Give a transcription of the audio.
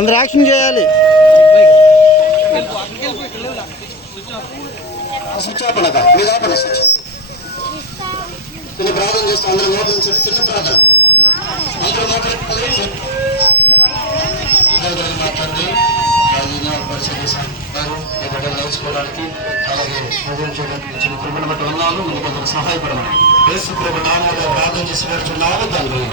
అందరు యాక్షన్ చేయాలి. స్విచ్ ఆపండి అక్క, మీరు ఆపండి స్విచ్. చిన్న ప్రార్థన చేస్తే అందరూ నోట్ నుంచి చిన్న ప్రార్థన అందరూ మాట్లాడి పరిశీలిస్తారు ఈ బిడ్డలు నేర్చుకోవడానికి అలాగే భోజనం చేయడానికి చిన్న కృపను బట్టి ఉన్నాను. మీకు కొంచెం సహాయపడమని యేసు ప్రభువు నామములో ప్రార్థన చేసి పెడుతున్నాను తండ్రి.